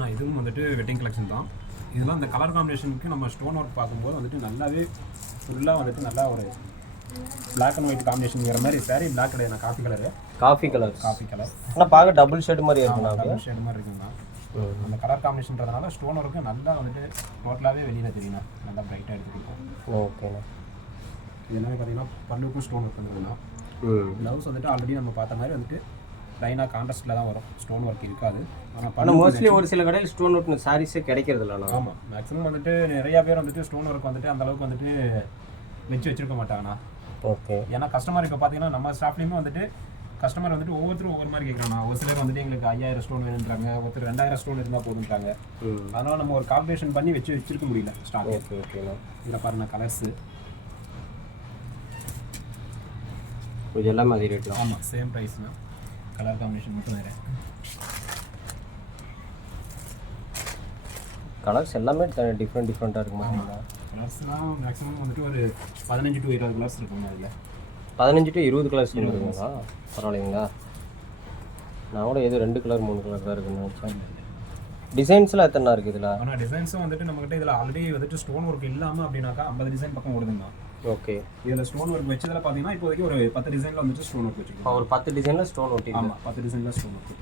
ஆனால் இதுவும் வந்துட்டு வெட்டிங் கலெக்ஷன் தான். இதெல்லாம் இந்த கலர் காம்பினேஷனுக்கு நம்ம ஸ்டோன் ஒர்க் பார்க்கும்போது வந்துட்டு நல்லாவே ஃபுல்லாக வந்துட்டு நல்லா ஒரு பிளாக் அண்ட் ஒயிட் காம்பினேஷன்ங்கிற மாதிரி சாரி பிளாக் கிடையாது, காஃபி கலர் ஆனால் பார்க்க டபுள் ஷேட் மாதிரி இருக்குண்ணா. டபுள் ஷேட் மாதிரி இருக்குங்கண்ணா. அந்த கலர் காம்பினேஷன்றதுனால ஸ்டோன் ஒர்க்கு நல்லா வந்துட்டு டோட்டலாகவே வெளியில் தெரியுண்ணா, நல்லா பிரைட்டாக எடுத்துக்கிட்டோம். ஓகேண்ணா. இது எல்லாமே பார்த்தீங்கன்னா பல்லுக்கும் ஸ்டோன் ஒர்க் வந்துருக்குண்ணா. ப்ளவுஸ் வந்துட்டு ஆல்ரெடி நம்ம பார்த்த மாதிரி வந்துட்டு லைனாக கான்ட்ராஸ்ட்டில் தான் வரும், ஸ்டோன் ஒர்க் இருக்காது. ஆனால் மோஸ்ட்லி ஒரு சில கடையில் ஸ்டோன் ஒர்க் சாரீஸே கிடைக்கிறது இல்லைண்ணா. ஆமாம், மேக்ஸிமம் வந்துட்டு நிறையா பேர் வந்துட்டு ஸ்டோன் ஒர்க் வந்துட்டு அந்தளவுக்கு வந்துட்டு வச்சிருக்க மாட்டாங்கண்ணா. ஓகே. ஏன்னா கஸ்டமர் இப்போ பார்த்தீங்கன்னா நம்ம ஸ்டாஃப்லேயுமே வந்துட்டு கஸ்டமர் வந்துட்டு ஒவ்வொருத்தரும் ஒவ்வொரு மாதிரி கேட்குறாங்க. ஒரு சிலர் வந்துட்டு எங்களுக்கு 5000 ஸ்டோன் வேணுன்றாங்க, ஒருத்தர் 2000 ஸ்டோன் இருந்தால் போதுன்றாங்க. அதனால் நம்ம ஒரு கால்குலேஷன் பண்ணி வச்சிருக்க முடியல ஸ்டாக். ஓகே ஓகேண்ணா. இதில் பாருங்க கலர்ஸு இது எல்லாமே அதே ரேட் தான். ஆமாம், சேம் ப்ரைஸ்ண்ணா, கலர் காம்பினேஷன் மட்டும் வேறு. கலர்ஸ் எல்லாமே டிஃப்ரெண்ட்டாக இருக்கும் பார்த்தீங்களா? கலர்ஸ்லாம் மேக்ஸிமம் வந்துட்டு ஒரு 15 to 20 கலர்ஸ் இருக்குங்க. அதில் 15 to 20 கலர்ஸ் இருக்குங்களா? பரவாயில்லைங்களா? நான் கூட ஏதோ 2 கலர் 3 கலர் தான் இருக்குன்னு நினச்சேன். டிசைன்ஸ்லாம் எத்தனை இருக்குது இதில்? ஆனால் டிசைன்ஸும் வந்துட்டு நம்மகிட்ட இதில் ஆல்ரெடி வந்துட்டு ஸ்டோன் ஒர்க் இல்லாமல் அப்படின்னாக்கா 50 டிசைன் பக்கம் ஓடுதுங்க. ஓகே. இதில் ஸ்டோன் ஒர்க் வச்சதில் பார்த்தீங்கன்னா இப்போதைக்கு ஒரு 10 டிசைனில் வந்துட்டு ஸ்டோன் ஒர்க் வச்சுருக்கோம். ஒரு 10 டிசைனில் ஸ்டோன் ஒட்டி. ஆமாம், 10 டிசைனில் ஸ்டோன் ஒர்க்.